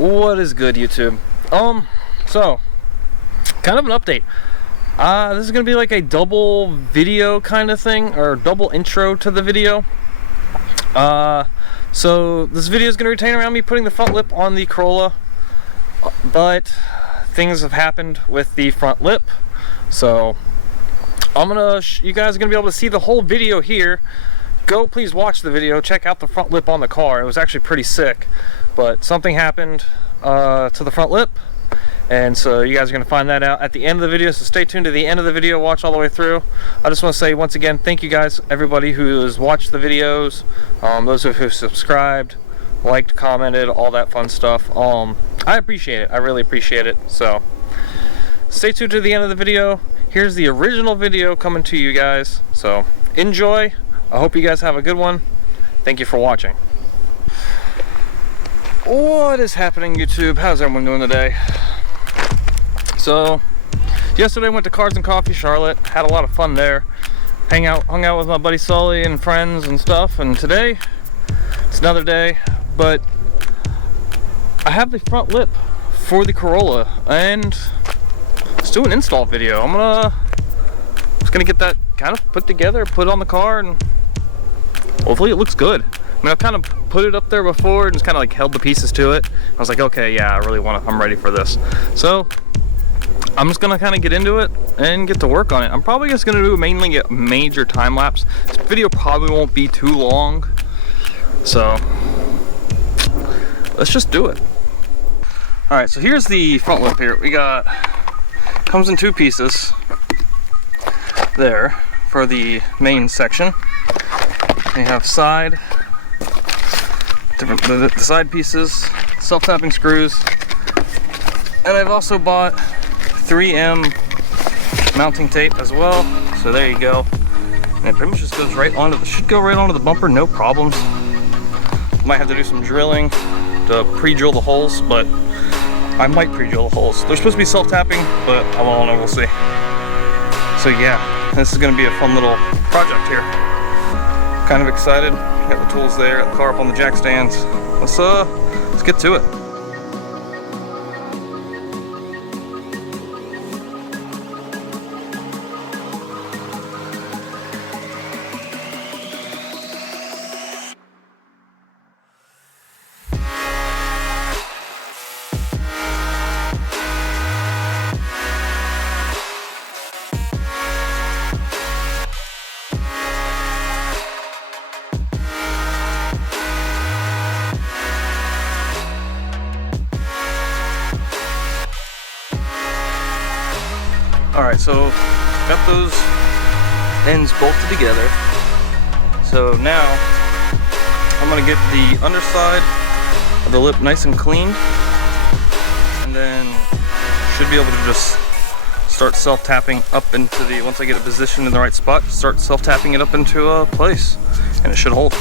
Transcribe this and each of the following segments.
What is good, YouTube? So kind of an update. This is gonna be like a double video kind of thing, or double intro to the video. So this video is gonna retain around me putting the front lip on the Corolla, but things have happened with the front lip. So you guys are gonna be able to see the whole video here. Please watch the video, check out the front lip on the car. It was actually pretty sick, but something happened to the front lip, and so you guys are going to find that out at the end of the video, so stay tuned to the end of the video, watch all the way through. I just want to say once again, thank you guys, everybody who has watched the videos, those who have subscribed, liked, commented, all that fun stuff. I appreciate it, I really appreciate it. So stay tuned to the end of the video. Here's the original video coming to you guys, so enjoy. I hope you guys have a good one. Thank you for watching. What is happening, YouTube? How's everyone doing today? So, yesterday I went to Cars and Coffee Charlotte. Had a lot of fun there. Hung out with my buddy Sully and friends and stuff. And today, it's another day. But I have the front lip for the Corolla, and let's do an install video. Just gonna get that kind of put together, put on the car, and hopefully it looks good. I mean, I've kind of put it up there before and just kind of like held the pieces to it. I was like, okay, yeah, I'm ready for this. So I'm just gonna kind of get into it and get to work on it. I'm probably just gonna do mainly a major time lapse. This video probably won't be too long, so let's just do it. All right, so here's the front lip here. Comes in two pieces there for the main section. We have the side pieces, self-tapping screws, and I've also bought 3M mounting tape as well. So there you go. And it pretty much just goes right onto should go right onto the bumper, no problems. Might have to do some drilling to pre-drill the holes, but I might pre-drill the holes. They're supposed to be self-tapping, but I don't know, we'll see. So yeah, this is gonna be a fun little project here. Kind of excited. Got the tools there, got the car up on the jack stands. Let's get to it. Alright, so got those ends bolted together. So now I'm gonna get the underside of the lip nice and cleaned, and then should be able to just start self-tapping up into once I get it positioned in the right spot, start self-tapping it up into place, and it should hold.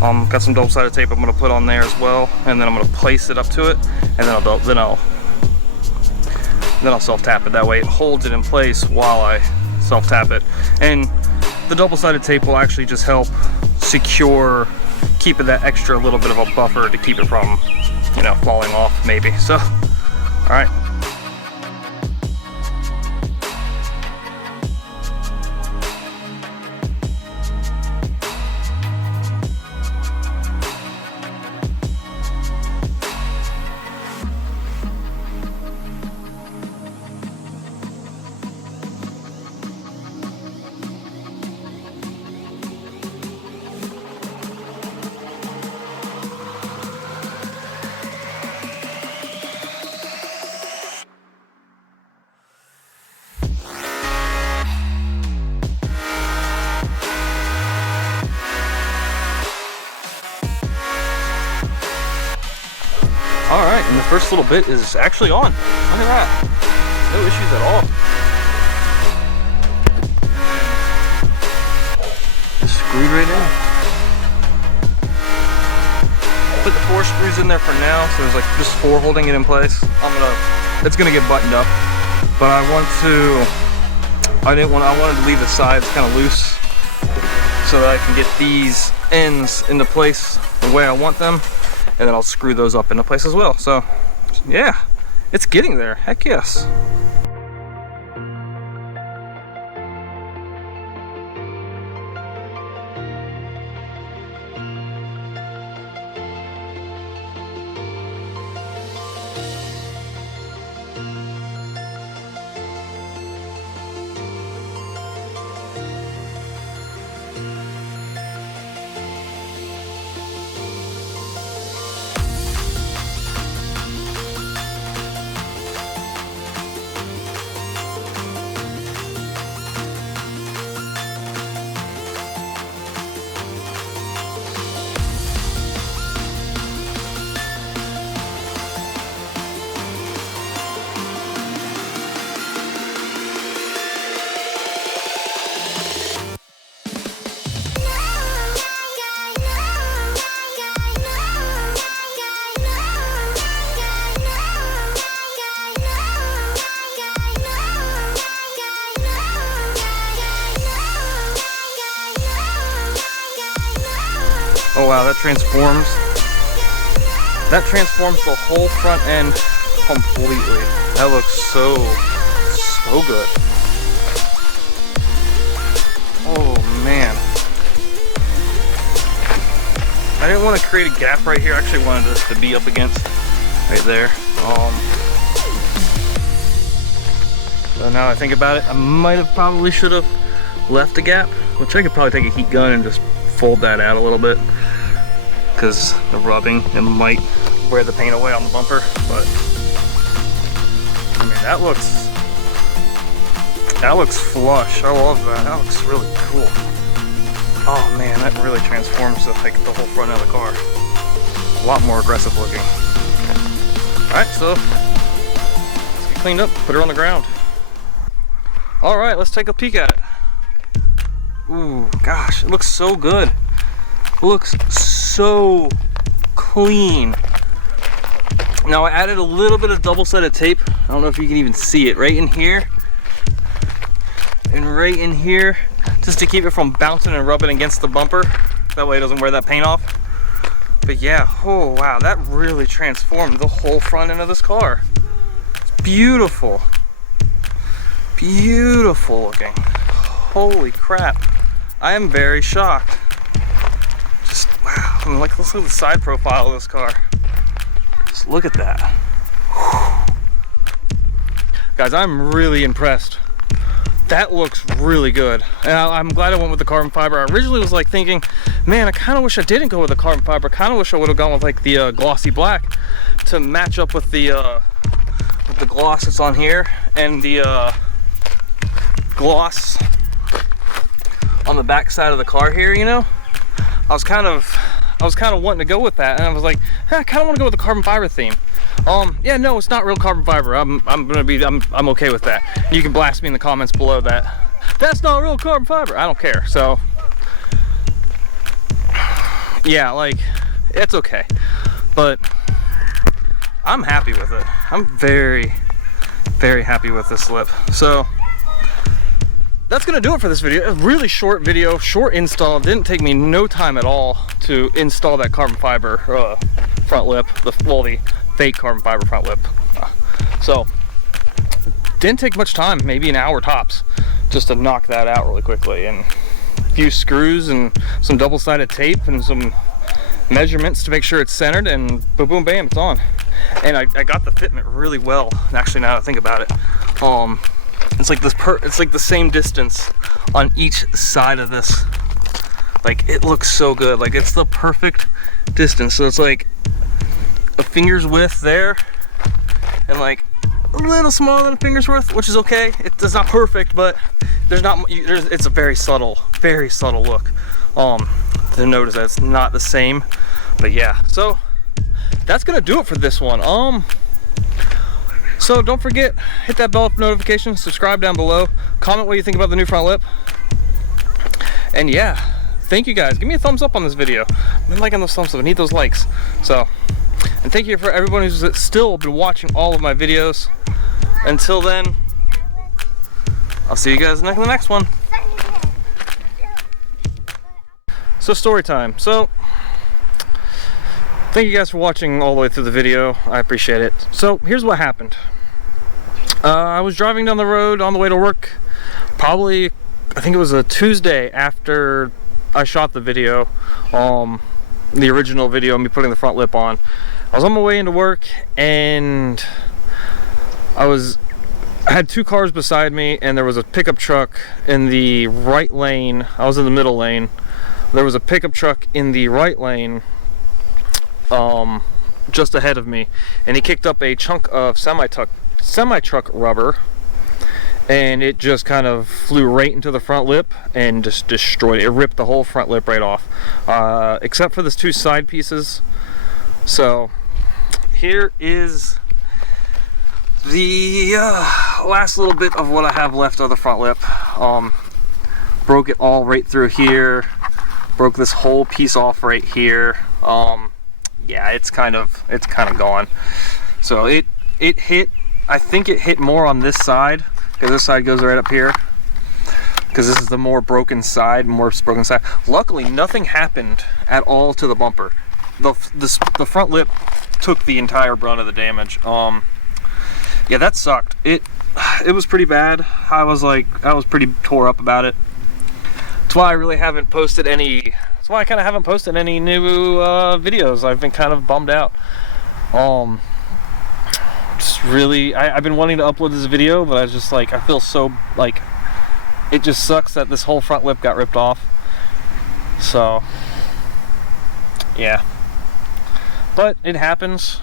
Got some double-sided tape I'm gonna put on there as well, and then I'm gonna place it up to it, and then I'll self-tap it. That way it holds it in place while I self-tap it. And the double-sided tape will actually just help secure, keep it that extra little bit of a buffer to keep it from, falling off maybe. So, all right. Alright, and the first little bit is actually on. Look at that. No issues at all. Just screwed right in. Put the 4 screws in there for now, so there's like just 4 holding it in place. It's gonna get buttoned up. But I wanted to leave the sides kind of loose so that I can get these ends into place the way I want them, and then I'll screw those up into place as well. So Yeah, it's getting there. Heck yes. Oh wow, that transforms the whole front end completely. That looks so good. Oh man. I didn't want to create a gap right here. I actually wanted this to be up against right there. So now I think about it, I might have probably should have left a gap, which I could probably take a heat gun and just fold that out a little bit, because the rubbing, it might wear the paint away on the bumper. But I mean, that looks flush. I love that. That looks really cool. Oh man, that really transforms the whole front of the car. A lot more aggressive looking. All right, so let's get cleaned up, put her on the ground. All right, let's take a peek at it. Ooh, gosh, it looks so good. It looks so clean. Now I added a little bit of double-sided tape. I don't know if you can even see it right in here and right in here, just to keep it from bouncing and rubbing against the bumper. That way it doesn't wear that paint off. But yeah, oh wow, that really transformed the whole front end of this car. It's beautiful. Beautiful looking. Holy crap. I am very shocked. Just wow. I mean, like, let's look at the side profile of this car. Just look at that. Whew. Guys, I'm really impressed. That looks really good. And I'm glad I went with the carbon fiber. I originally was like thinking, man, I kind of wish I didn't go with the carbon fiber. I kind of wish I would have gone with like the glossy black to match up with the gloss that's on here and the gloss on the back side of the car here, you know. I was kind of wanting to go with that, and I was like, I kind of want to go with the carbon fiber theme. Yeah, no, it's not real carbon fiber. I'm okay with that. You can blast me in the comments below that that's not real carbon fiber. I don't care. So yeah, like, it's okay, but I'm happy with it. I'm very, very happy with this lip. So that's gonna do it for this video. A really short video, short install. It didn't take me no time at all to install that carbon fiber front lip, the fake carbon fiber front lip. So didn't take much time, maybe an hour tops, just to knock that out really quickly. And a few screws and some double-sided tape and some measurements to make sure it's centered, and boom, boom, bam, it's on. And I got the fitment really well. Actually, now that I think about it, it's like this. It's like the same distance on each side of this. Like, it looks so good. Like, it's the perfect distance. So it's like a finger's width there, and like a little smaller than a finger's width, which is okay. It's not perfect, but it's a very subtle look. To notice that it's not the same, but yeah. So that's gonna do it for this one. So don't forget, hit that bell notification, subscribe down below, comment what you think about the new front lip, and yeah, thank you guys. Give me a thumbs up on this video. I've been liking those thumbs up. I need those likes. So, and thank you for everyone who's still been watching all of my videos. Until then, I'll see you guys in the next one. So story time. So Thank you guys for watching all the way through the video. I appreciate it. So here's what happened. I was driving down the road on the way to work, probably, I think it was a Tuesday after I shot the video, the original video of me putting the front lip on. I was on my way into work, and I had two cars beside me, and there was a pickup truck in the right lane. I was in the middle lane. There was a pickup truck in the right lane, just ahead of me, and he kicked up a chunk of semi-truck rubber, and it just kind of flew right into the front lip and just destroyed it. It ripped the whole front lip right off, except for these two side pieces. So here is the last little bit of what I have left of the front lip. Broke it all right through here, broke this whole piece off right here. Yeah, it's kind of gone. So it hit, I think it hit more on this side, because this side goes right up here, because this is the more broken side. Luckily, nothing happened at all to the bumper. The front lip took the entire brunt of the damage. Yeah, that sucked. It was pretty bad. I was pretty tore up about it. That's why I really haven't posted any. That's why I kind of haven't posted any new videos. I've been kind of bummed out. Just really, I've been wanting to upload this video, but I was just like, I feel so like, it just sucks that this whole front lip got ripped off. So yeah, but it happens.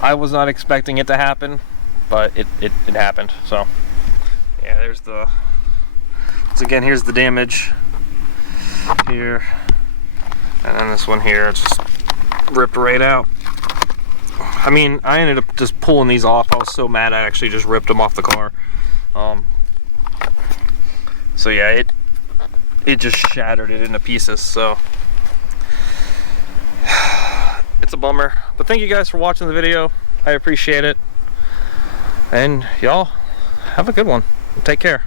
I was not expecting it to happen, but it happened. So yeah, there's the, once again, here's the damage here, and then this one here, it's just ripped right out. I mean, I ended up just pulling these off. I was so mad I actually just ripped them off the car. So yeah, it just shattered it into pieces. So it's a bummer, but thank you guys for watching the video. I appreciate it, and y'all have a good one. Take care.